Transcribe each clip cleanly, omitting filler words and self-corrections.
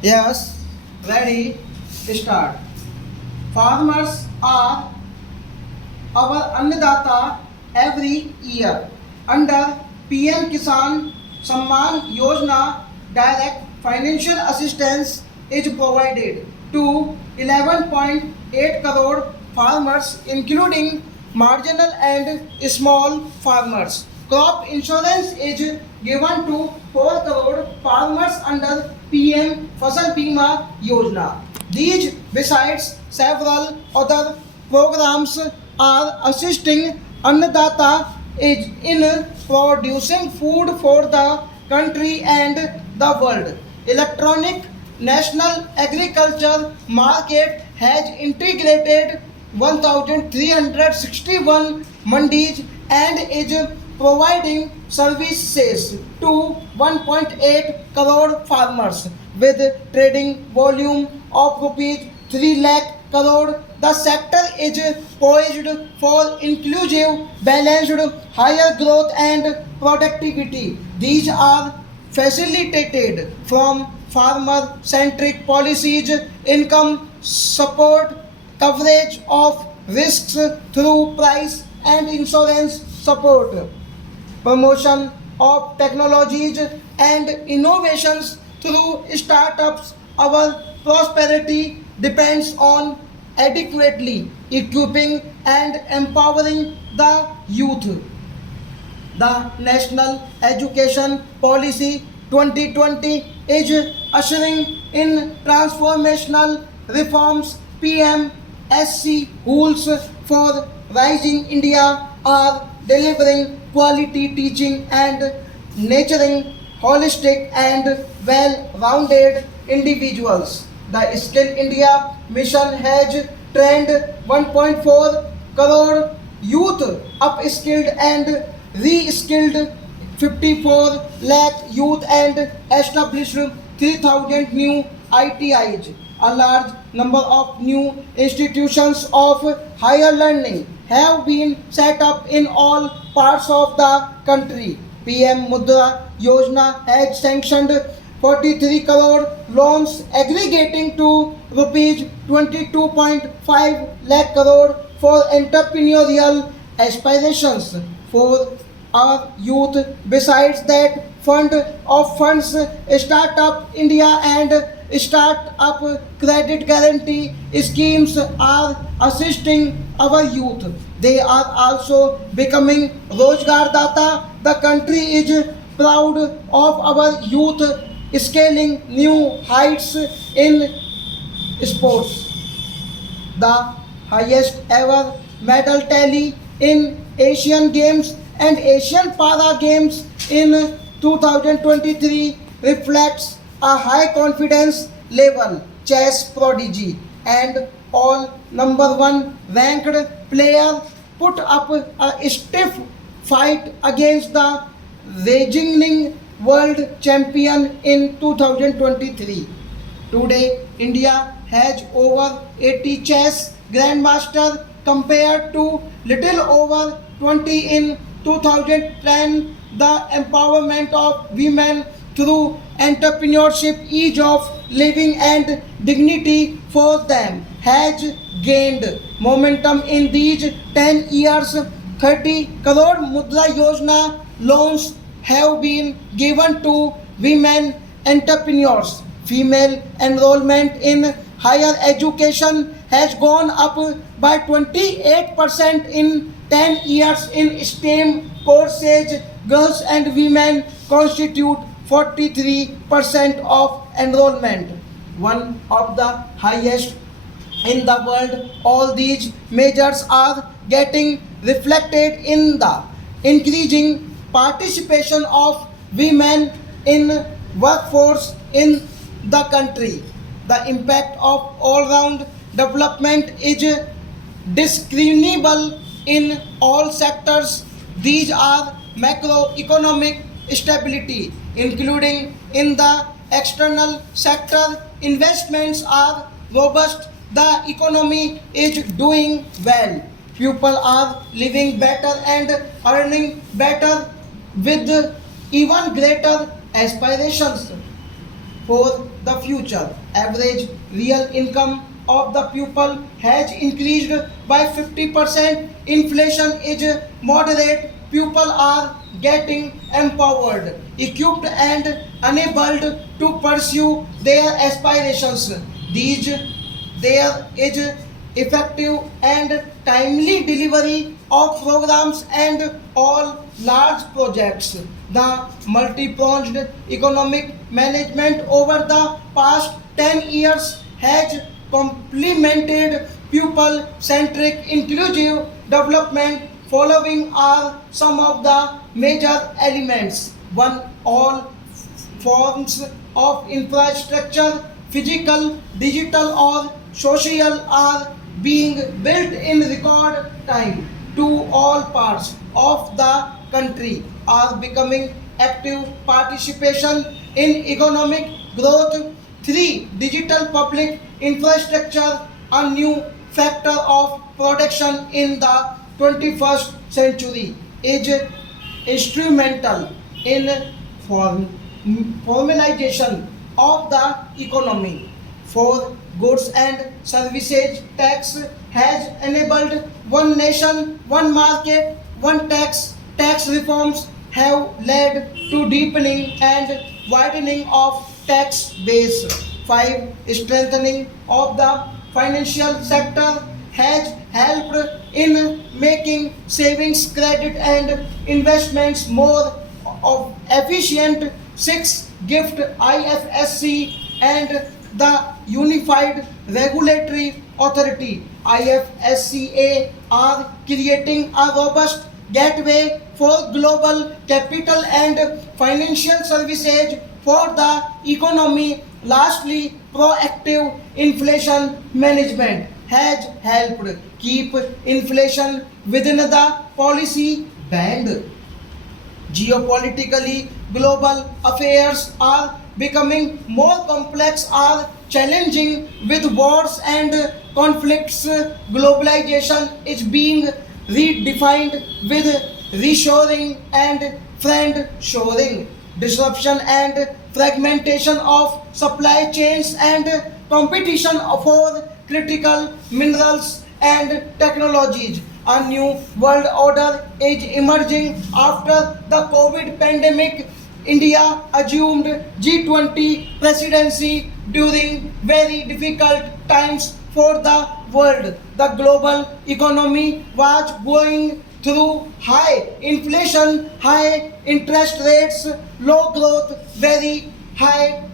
Yes, ready, start. Farmers are our Annadata every year. Under PM Kisan Samman Yojana, direct financial assistance is provided to 11.8 crore farmers, including marginal and small farmers. Crop insurance is given to 4 crore farmers under PM Fasal Bima Yojana. These, besides several other programs, are assisting Annadata in producing food for the country and the world. Electronic National Agriculture Market has integrated 1,361 mandis and is providing services to 1.8 crore farmers with trading volume of rupees 3 lakh crore. The sector is poised for inclusive, balanced, higher growth and productivity. These are facilitated from farmer-centric policies, income support, coverage of risks through price and insurance support, promotion of technologies and innovations through startups. Our prosperity depends on adequately equipping and empowering the youth. The National Education Policy 2020 is ushering in transformational reforms. PMSC rules for Rising India are delivering quality teaching and nurturing holistic and well-rounded individuals. The Skill India mission has trained 1.4 crore youth upskilled and re-skilled 54 lakh youth and established 3,000 new ITIs. A large number of new institutions of higher learning have been set up in all parts of the country. PM Mudra Yojana has sanctioned 43 crore loans aggregating to rupees 22.5 lakh crore for entrepreneurial aspirations for our youth. Besides that, fund of funds, Startup India and Startup Credit Guarantee schemes are assisting our youth. They are also becoming Rozgar Data. The country is proud of our youth scaling new heights in sports. The highest ever medal tally in Asian Games and Asian Para Games in 2023 reflects a high confidence level. Chess prodigy and all number one ranked player put up a stiff fight against the reigning world champion in 2023. Today, India has over 80 chess grandmaster compared to little over 20 in 2010. The empowerment of women through entrepreneurship, ease of living and dignity for them has gained momentum in these 10 years. 30 crore Mudra Yojana loans have been given to women entrepreneurs. Female enrollment in higher education has gone up by 28% in 10 years in STEM courses. Girls and women constitute 43% of enrollment, one of the highest in the world. All these measures are getting reflected in the increasing participation of women in workforce in the country. The impact of all-round development is discernible in all sectors. These are macroeconomic stability, including in the external sector. Investments are robust. The economy is doing well. People are living better and earning better with even greater aspirations. for the future. Average real income of the pupil has increased by 50%. Inflation is moderate. People are getting empowered, equipped, and enabled to pursue their aspirations. These there is effective and timely delivery of programs and all large projects. The multi-pronged economic management over the past 10 years has complemented pupil-centric inclusive development. Following are some of the major elements. One, all forms of infrastructure, physical, digital, or social, are being built in record time. Two, all parts of the country are becoming active participation in economic growth. Three, digital public infrastructure, a new factor of production in the 21st century, is instrumental in formalization of the economy. For goods and services, tax has enabled one nation, one market, one tax. Tax reforms have led to deepening and widening of tax base. 5. Strengthening of the financial sector has helped in making savings, credit, and investments more of efficient. 6. Gift IFSC and the Unified Regulatory Authority IFSCA are creating a robust gateway for global capital and financial services for the economy. Lastly, proactive inflation management has helped keep inflation within the policy band. Geopolitically, global affairs are becoming more complex, are challenging with wars and conflicts. Globalization is being redefined with reshoring and friend shoring, disruption and fragmentation of supply chains, and competition for critical minerals and technologies. A new world order is emerging after the COVID pandemic. India assumed G20 presidency during very difficult times for the world. The global economy was going through high inflation, high interest rates, low growth, very high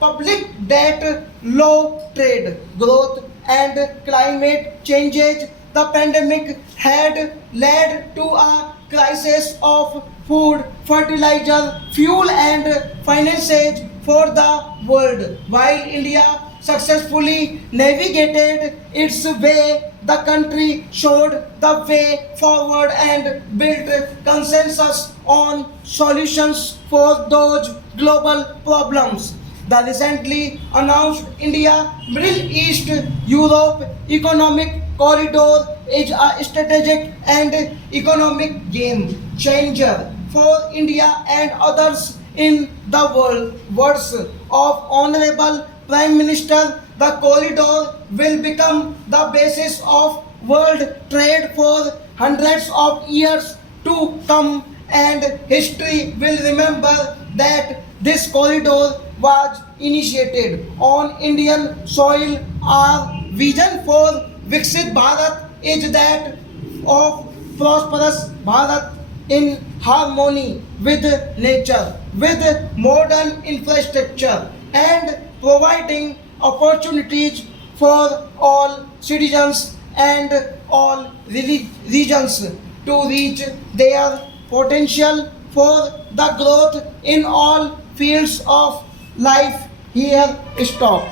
public debt, low trade growth, and climate changes. The pandemic had led to a crisis of food, fertilizer, fuel, and finances for the world. While India successfully navigated its way, the country showed the way forward and built consensus on solutions for those global problems. The recently announced India Middle East Europe Economic Corridor is a strategic and economic game changer for India and others in the world. Words of Honorable Prime Minister, the corridor will become the basis of world trade for hundreds of years to come, and history will remember that this corridor was initiated on Indian soil. Our vision for Viksit Bharat is that of prosperous Bharat in harmony with nature, with modern infrastructure, and providing opportunities for all citizens and all regions to reach their potential for the growth in all fields of life. Here stop.